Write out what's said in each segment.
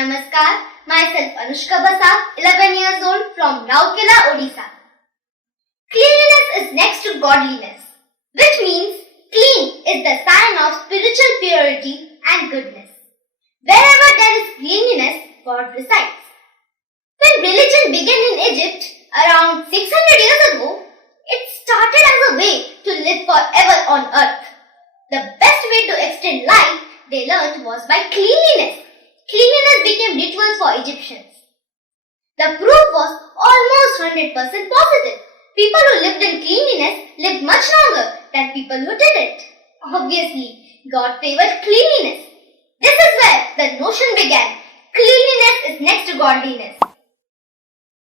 Namaskar, myself Anushka Basak, 11 years old from Rourkela, Odisha. Cleanliness is next to godliness, which means clean is the sign of spiritual purity and goodness. Wherever there is cleanliness, God resides. When religion began in Egypt around 600 years ago, it started as a way to live forever on earth. The best way to extend life, they learned, was by cleanliness. Cleanliness became rituals for Egyptians. The proof was almost 100% positive. People who lived in cleanliness lived much longer than people who didn't. Obviously, God favored cleanliness. This is where the notion began. Cleanliness is next to godliness.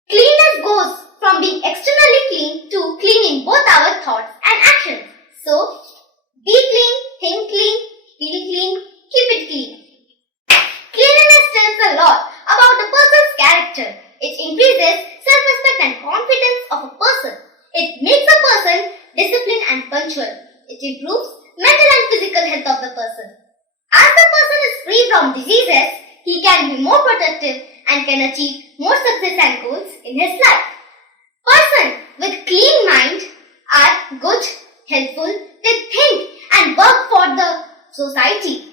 Cleanliness goes from being externally clean to cleaning both our thoughts and actions. So, be clean, think clean, feel clean, keep it clean. Cleanliness tells a lot about a person's character. It increases self-respect and confidence of a person. It makes a person disciplined and punctual. It improves mental and physical health of the person. As the person is free from diseases, he can be more productive and can achieve more success and goals in his life. Persons with clean mind are good, helpful, they think and work for the society.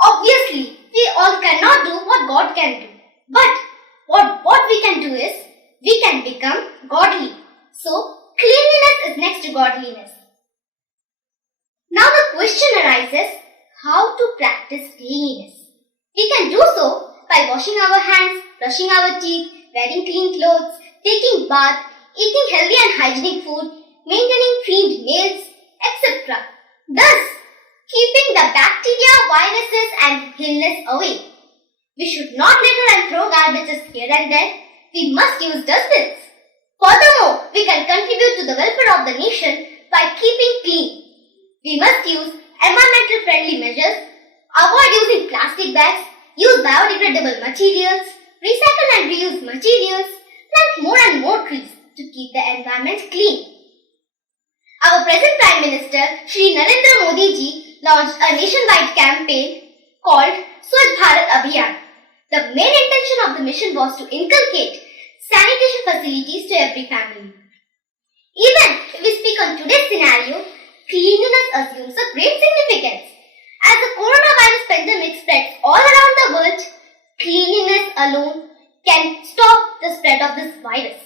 Obviously, we all cannot do what God can do. But what we can do is, we can become godly. So, cleanliness is next to godliness. Now the question arises, how to practice cleanliness? We can do so by washing our hands, brushing our teeth, wearing clean clothes, taking bath, eating healthy and hygienic food, maintaining trimmed nails, etc. Thus, keeping the bacteria, viruses and illness away. We should not litter and throw garbages here and there. We must use dustbins. Furthermore, we can contribute to the welfare of the nation by keeping clean. We must use environmental friendly measures, avoid using plastic bags, use biodegradable materials, recycle and reuse materials, plant more and more trees to keep the environment clean. Our present Prime Minister, Shri Narendra Modi ji, launched a nationwide campaign called Swachh Bharat Abhiyan. The main intention of the mission was to inculcate sanitation facilities to every family. Even if we speak on today's scenario, cleanliness assumes a great significance. As the coronavirus pandemic spreads all around the world, cleanliness alone can stop the spread of this virus.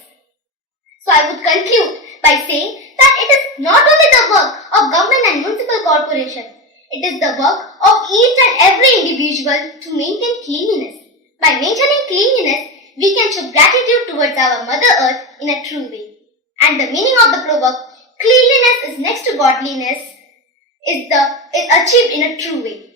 So I would conclude by saying that it is not only the work of government and municipal corporation, it is the work of each and every individual to maintain cleanliness. By maintaining cleanliness, we can show gratitude towards our Mother Earth in a true way. And the meaning of the proverb, cleanliness is next to godliness, is achieved in a true way.